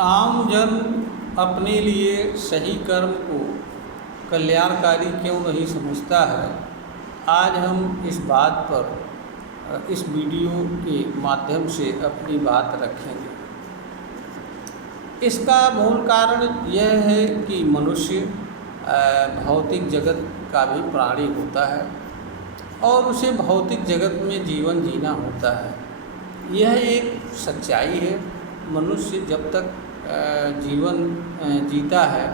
आम जन अपने लिए सही कर्म को कल्याणकारी क्यों नहीं समझता है। आज हम इस बात पर इस वीडियो के माध्यम से अपनी बात रखेंगे। इसका मूल कारण यह है कि मनुष्य भौतिक जगत का भी प्राणी होता है और उसे भौतिक जगत में जीवन जीना होता है। यह एक सच्चाई है। मनुष्य जब तक जीवन जीता है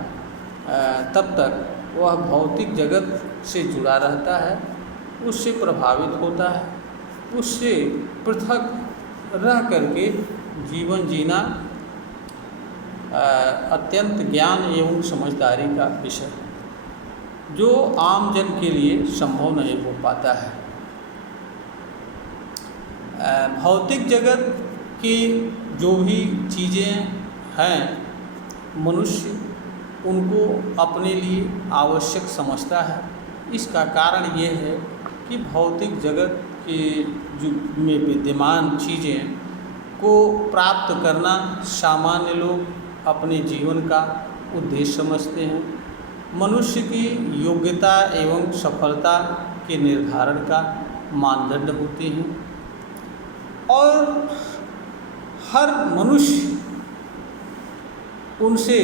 तब तक वह भौतिक जगत से जुड़ा रहता है, उससे प्रभावित होता है, उससे पृथक रह करके जीवन जीना अत्यंत ज्ञान एवं समझदारी का विषय है, जो आम जन के लिए संभव नहीं हो पाता है। भौतिक जगत की जो भी चीज़ें हैं, मनुष्य उनको अपने लिए आवश्यक समझता है। इसका कारण ये है कि भौतिक जगत के में विद्यमान चीज़ें को प्राप्त करना सामान्य लोग अपने जीवन का उद्देश्य समझते हैं। मनुष्य की योग्यता एवं सफलता के निर्धारण का मानदंड होते हैं और हर मनुष्य उनसे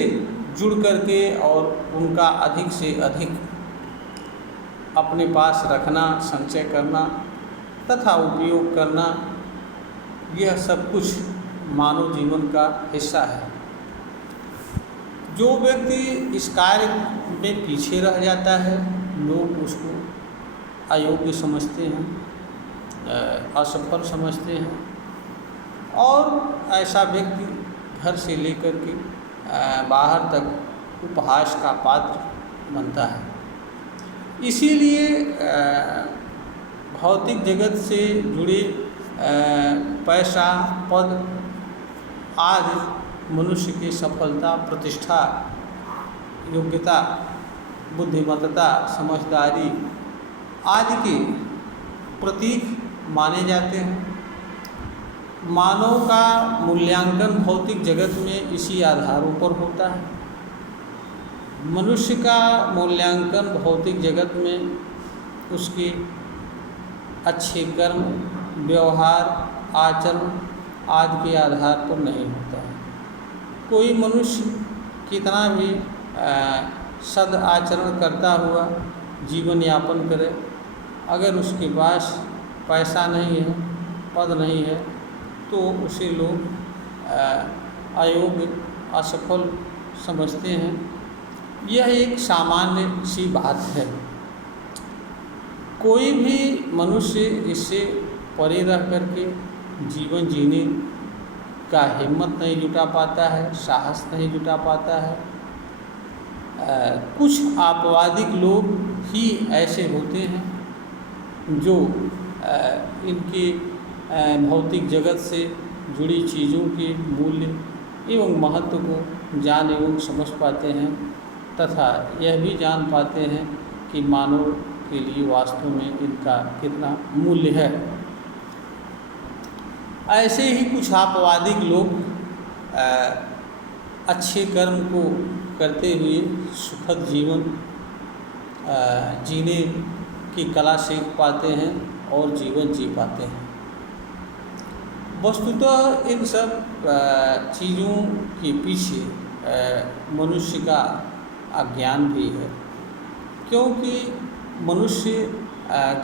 जुड़ करके और उनका अधिक से अधिक अपने पास रखना, संचय करना तथा उपयोग करना, यह सब कुछ मानव जीवन का हिस्सा है। जो व्यक्ति इस कार्य में पीछे रह जाता है, लोग उसको अयोग्य समझते हैं, असफल समझते हैं और ऐसा व्यक्ति घर से लेकर के बाहर तक उपहास का पात्र बनता है। इसीलिए भौतिक जगत से जुड़े पैसा, पद आदि मनुष्य की सफलता, प्रतिष्ठा, योग्यता, बुद्धिमत्ता, समझदारी आदि के प्रतीक माने जाते हैं। मानव का मूल्यांकन भौतिक जगत में इसी आधारों पर होता है। मनुष्य का मूल्यांकन भौतिक जगत में उसके अच्छे कर्म, व्यवहार, आचरण आदि के आधार पर नहीं होता है। कोई मनुष्य कितना भी सद आचरण करता हुआ जीवन यापन करे, अगर उसके पास पैसा नहीं है, पद नहीं है, तो उसे लोग अयोग्य, असफल समझते हैं। यह एक सामान्य सी बात है। कोई भी मनुष्य इससे परे रह करके जीवन जीने का हिम्मत नहीं जुटा पाता है, साहस नहीं जुटा पाता है। कुछ आपवादिक लोग ही ऐसे होते हैं जो इनके भौतिक जगत से जुड़ी चीज़ों के मूल्य एवं महत्व को जान एवं समझ पाते हैं तथा यह भी जान पाते हैं कि मानव के लिए वास्तव में इनका कितना मूल्य है। ऐसे ही कुछ आपवादिक लोग अच्छे कर्म को करते हुए सुखद जीवन जीने की कला सीख पाते हैं और जीवन जी पाते हैं। वस्तुतः इन सब चीज़ों के पीछे मनुष्य का अज्ञान भी है, क्योंकि मनुष्य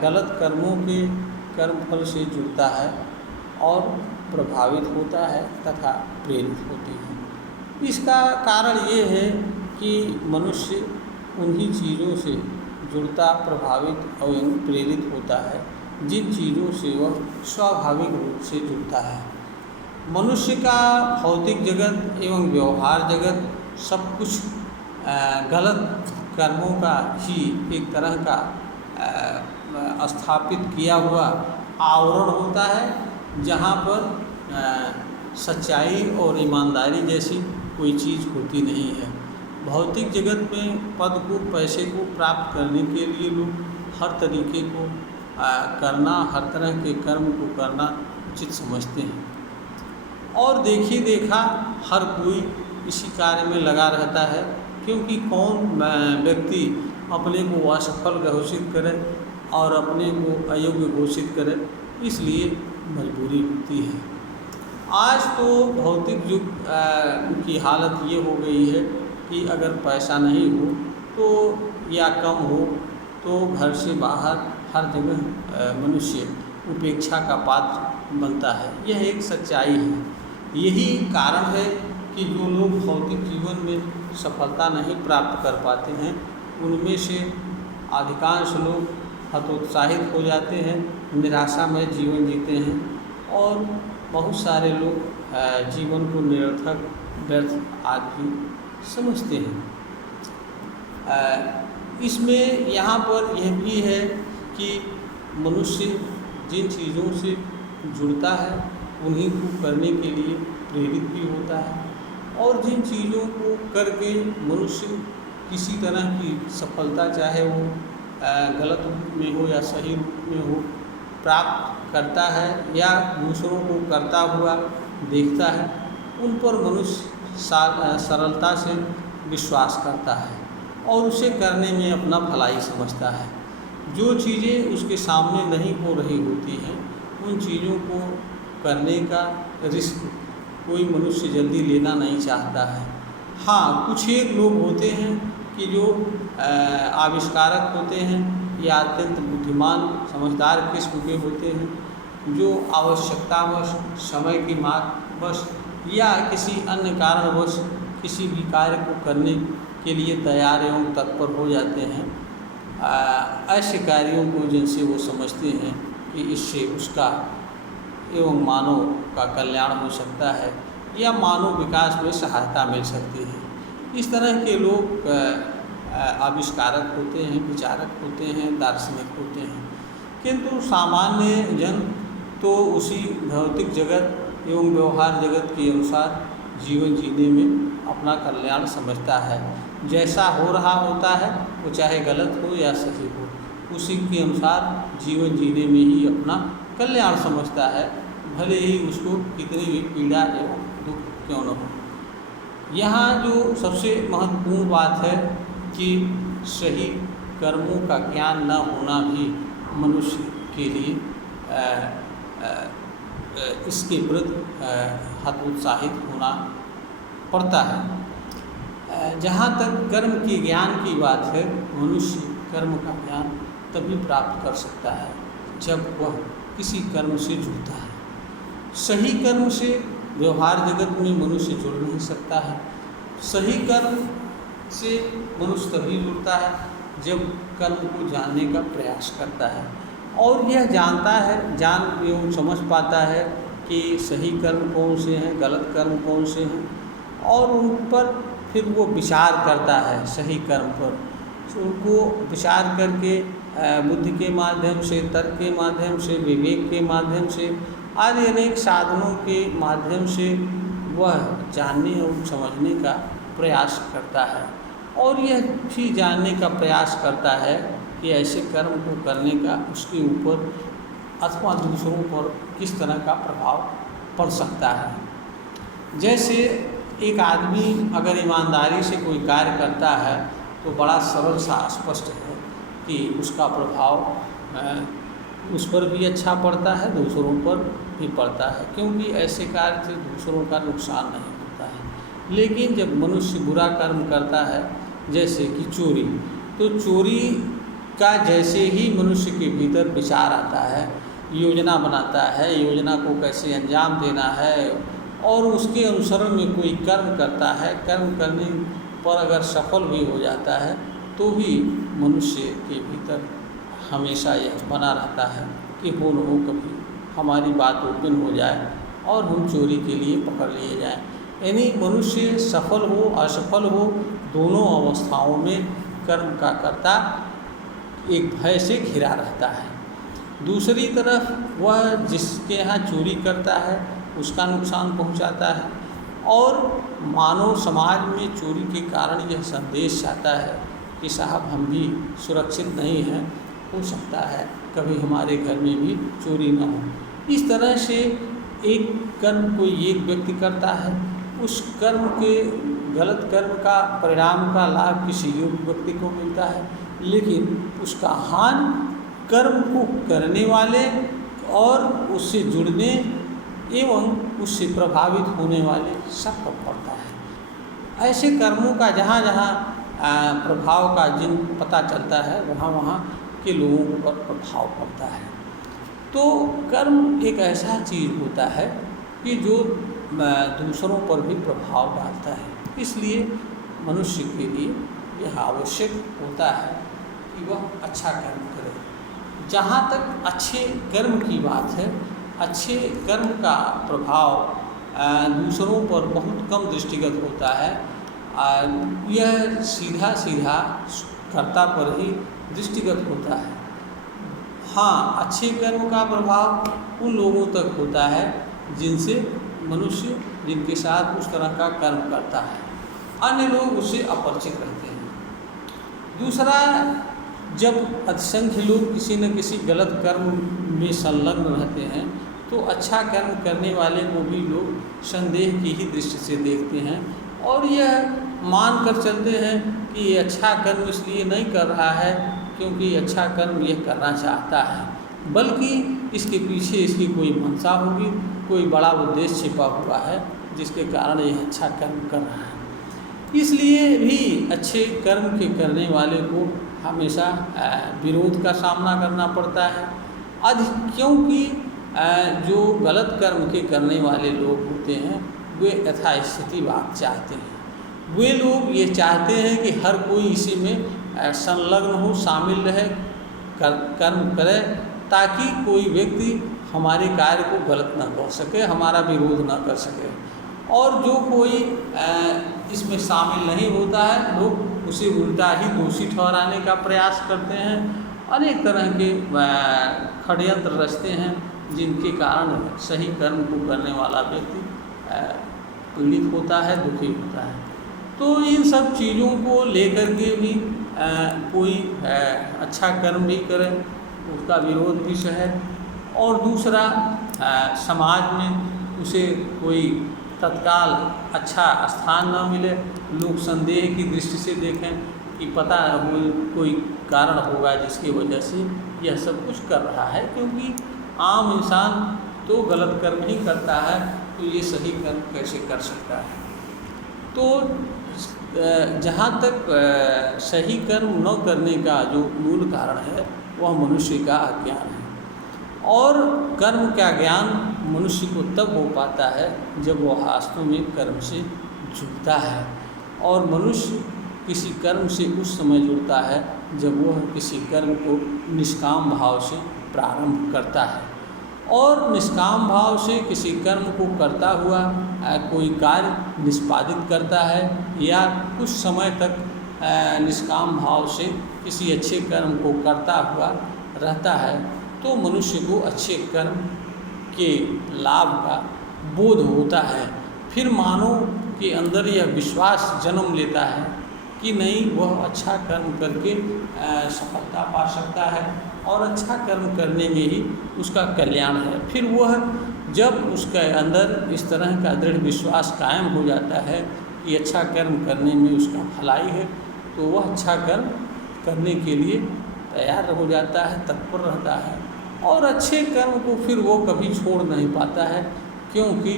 गलत कर्मों के कर्मफल से जुड़ता है और प्रभावित होता है तथा प्रेरित होती है। इसका कारण ये है कि मनुष्य उन्हीं चीज़ों से जुड़ता, प्रभावित और प्रेरित होता है जिन चीज़ों से वह स्वाभाविक रूप से जुड़ता है। मनुष्य का भौतिक जगत एवं व्यवहार जगत सब कुछ गलत कर्मों का ही एक तरह का स्थापित किया हुआ आवरण होता है, जहाँ पर सच्चाई और ईमानदारी जैसी कोई चीज़ होती नहीं है। भौतिक जगत में पद को, पैसे को प्राप्त करने के लिए लोग हर तरीके को करना, हर तरह के कर्म को करना उचित समझते हैं और देखी देखा हर कोई इसी कार्य में लगा रहता है, क्योंकि कौन व्यक्ति अपने को असफल घोषित करे और अपने को अयोग्य घोषित करे, इसलिए मजबूरी होती है। आज तो भौतिक युग की हालत ये हो गई है कि अगर पैसा नहीं हो तो या कम हो तो घर से बाहर हर जगह मनुष्य उपेक्षा का पात्र बनता है। यह एक सच्चाई है। यही कारण है कि जो लोग भौतिक जीवन में सफलता नहीं प्राप्त कर पाते हैं, उनमें से अधिकांश लोग हतोत्साहित हो जाते हैं, निराशामय जीवन जीते हैं और बहुत सारे लोग जीवन को निरर्थक, व्यर्थ आदि समझते हैं। इसमें यहाँ पर यह भी है कि मनुष्य जिन चीज़ों से जुड़ता है उन्हीं को करने के लिए प्रेरित भी होता है, और जिन चीज़ों को करके मनुष्य किसी तरह की सफलता, चाहे वो गलत रूप में हो या सही रूप में हो, प्राप्त करता है या दूसरों को करता हुआ देखता है, उन पर मनुष्य सरलता से विश्वास करता है और उसे करने में अपना भलाई समझता है। जो चीज़ें उसके सामने नहीं हो रही होती हैं, उन चीज़ों को करने का रिस्क कोई मनुष्य जल्दी लेना नहीं चाहता है। हाँ, कुछ एक लोग होते हैं कि जो आविष्कारक होते हैं या अत्यंत बुद्धिमान समझदार किस्म के होते हैं, जो आवश्यकतावश, समय की मांगवश या किसी अन्य कारणवश किसी भी कार्य को करने के लिए तैयार एवं तत्पर हो जाते हैं। ऐसे कार्यों को जिनसे वो समझते हैं कि इससे उसका एवं मानव का कल्याण हो सकता है या मानव विकास में सहायता मिल सकती है, इस तरह के लोग आविष्कारक होते हैं, विचारक होते हैं, दार्शनिक होते हैं। किंतु सामान्य जन तो उसी भौतिक जगत एवं व्यवहार जगत के अनुसार जीवन जीने में अपना कल्याण समझता है। जैसा हो रहा होता है वो चाहे गलत हो या सही हो, उसी के अनुसार जीवन जीने में ही अपना कल्याण समझता है, भले ही उसको कितनी भी पीड़ा एवं दुख क्यों न हो। यहाँ जो सबसे महत्वपूर्ण बात है कि सही कर्मों का ज्ञान न होना भी मनुष्य के लिए इसके विरुद्ध हतोत्साहित होना पड़ता है। जहाँ तक कर्म के ज्ञान की बात है, मनुष्य कर्म का ज्ञान तभी प्राप्त कर सकता है जब वह किसी कर्म से जुड़ता है। सही कर्म से व्यवहार जगत में मनुष्य जुड़ नहीं सकता है। सही कर्म से मनुष्य तभी जुड़ता है जब कर्म को जानने का प्रयास करता है और यह जानता है, जान एवं समझ पाता है कि सही कर्म कौन से हैं, गलत कर्म कौन से हैं, और उन पर फिर वो विचार करता है। सही कर्म पर उनको विचार करके बुद्धि के माध्यम से, तर्क के माध्यम से, विवेक के माध्यम से आदि अनेक साधनों के माध्यम से वह जानने और समझने का प्रयास करता है और यह भी जानने का प्रयास करता है कि ऐसे कर्म को करने का उसके ऊपर अथवा दूसरों पर किस तरह का प्रभाव पड़ सकता है। जैसे एक आदमी अगर ईमानदारी से कोई कार्य करता है तो बड़ा सरल सा स्पष्ट है कि उसका प्रभाव उस पर भी अच्छा पड़ता है, दूसरों पर भी पड़ता है, क्योंकि ऐसे कार्य से दूसरों का नुकसान नहीं होता है। लेकिन जब मनुष्य बुरा कर्म करता है, जैसे कि चोरी, तो चोरी का जैसे ही मनुष्य के भीतर विचार आता है, योजना बनाता है, योजना को कैसे अंजाम देना है और उसके अनुसरण में कोई कर्म करता है, कर्म करने पर अगर सफल भी हो जाता है तो भी मनुष्य के भीतर हमेशा यह बना रहता है कि हो न हो कभी हमारी बात ओपन हो जाए और हम चोरी के लिए पकड़ लिए जाएं। यानी मनुष्य सफल हो असफल हो, दोनों अवस्थाओं में कर्म का कर्ता एक भय से घिरा रहता है। दूसरी तरफ वह जिसके यहाँ चोरी करता है उसका नुकसान पहुँचाता है और मानव समाज में चोरी के कारण यह संदेश जाता है कि साहब हम भी सुरक्षित नहीं हैं, हो सकता है कभी हमारे घर में भी चोरी न हो। इस तरह से एक कर्म कोई एक व्यक्ति करता है, उस कर्म के गलत कर्म का परिणाम का लाभ किसी योग्य व्यक्ति को मिलता है, लेकिन उसका हानि कर्म को करने वाले और उससे जुड़ने एवं उससे प्रभावित होने वाले सब पर पड़ता है। ऐसे कर्मों का जहाँ जहाँ प्रभाव का जिन पता चलता है वहाँ वहाँ के लोगों पर प्रभाव पड़ता है। तो कर्म एक ऐसा चीज़ होता है कि जो दूसरों पर भी प्रभाव डालता है, इसलिए मनुष्य के लिए यह आवश्यक होता है कि वह अच्छा कर्म करे। जहाँ तक अच्छे कर्म की बात है, अच्छे कर्म का प्रभाव दूसरों पर बहुत कम दृष्टिगत होता है। यह सीधा सीधा कर्ता पर ही दृष्टिगत होता है। हाँ, अच्छे कर्म का प्रभाव उन लोगों तक होता है जिनके साथ उस तरह का कर्म करता है, अन्य लोग उससे अपरिचित रहते हैं। दूसरा, जब असंख्य लोग किसी न किसी गलत कर्म में संलग्न रहते हैं तो अच्छा कर्म करने वाले को भी लोग संदेह की ही दृष्टि से देखते हैं और यह मान कर चलते हैं कि ये अच्छा कर्म इसलिए नहीं कर रहा है क्योंकि अच्छा कर्म यह करना चाहता है, बल्कि इसके पीछे इसकी कोई मंशा होगी, कोई बड़ा उद्देश्य छिपा हुआ है जिसके कारण यह अच्छा कर्म कर रहा है। इसलिए भी अच्छे कर्म के करने वाले को हमेशा विरोध का सामना करना पड़ता है। क्योंकि जो गलत कर्म के करने वाले लोग होते हैं वे यथास्थिति बात चाहते हैं। वे लोग ये चाहते हैं कि हर कोई इसी में संलग्न हो, शामिल रहे, कर्म करे, ताकि कोई व्यक्ति हमारे कार्य को गलत न कर सके, हमारा विरोध न कर सके। और जो कोई इसमें शामिल नहीं होता है, लोग उसे उल्टा ही दोषी ठहराने का प्रयास करते हैं। अनेक तरह के षड्यंत्र रचते हैं जिनके कारण सही कर्म को करने वाला व्यक्ति पीड़ित होता है, दुखी होता है। तो इन सब चीज़ों को लेकर के भी कोई अच्छा कर्म भी करे, उसका विरोध भी सहे। और दूसरा, समाज में उसे कोई तत्काल अच्छा स्थान न मिले, लोग संदेह की दृष्टि से देखें कि पता कोई कारण होगा जिसकी वजह से यह सब कुछ कर रहा है, क्योंकि आम इंसान तो गलत कर्म ही करता है, तो ये सही कर्म कैसे कर सकता है। तो जहाँ तक सही कर्म न करने का जो मूल कारण है वह मनुष्य का अज्ञान है। और कर्म का ज्ञान मनुष्य को तब हो पाता है जब वह वास्तव में कर्म से जुड़ता है। और मनुष्य किसी कर्म से उस समय जुड़ता है जब वह किसी कर्म को निष्काम भाव से प्रारंभ करता है। और निष्काम भाव से किसी कर्म को करता हुआ कोई कार्य निष्पादित करता है या कुछ समय तक निष्काम भाव से किसी अच्छे कर्म को करता हुआ रहता है, तो मनुष्य को अच्छे कर्म के लाभ का बोध होता है। फिर मानव के अंदर यह विश्वास जन्म लेता है कि नहीं, वह अच्छा कर्म करके सफलता पा सकता है और अच्छा कर्म करने में ही उसका कल्याण है। फिर वह जब उसके अंदर इस तरह का दृढ़ विश्वास कायम हो जाता है कि अच्छा कर्म करने में उसका भलाई है, तो वह अच्छा कर्म करने के लिए तैयार हो जाता है, तत्पर रहता है। और अच्छे कर्म को फिर वो कभी छोड़ नहीं पाता है, क्योंकि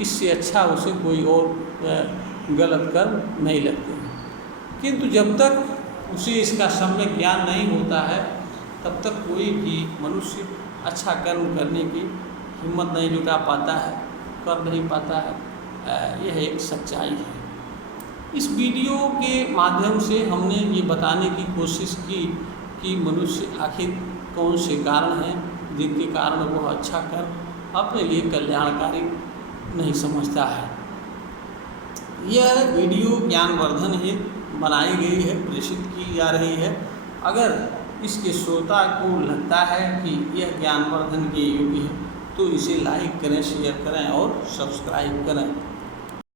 इससे अच्छा उसे कोई और गलत कर्म नहीं लगते हैं। किंतु जब तक उसे इसका सम्यक ज्ञान नहीं होता है, तब तक कोई भी मनुष्य अच्छा कर्म करने की हिम्मत नहीं जुटा पाता है, कर नहीं पाता है। यह एक सच्चाई है। इस वीडियो के माध्यम से हमने ये बताने की कोशिश की कि मनुष्य आखिर कौन से कारण हैं जिनके कारण वह अच्छा कर्म अपने लिए कल्याणकारी नहीं समझता है। यह वीडियो ज्ञानवर्धन ही बनाई गई है, प्रेषित की जा रही है। अगर इसके श्रोता को लगता है कि यह ज्ञानवर्धन के योग्य है तो इसे लाइक करें, शेयर करें और सब्सक्राइब करें।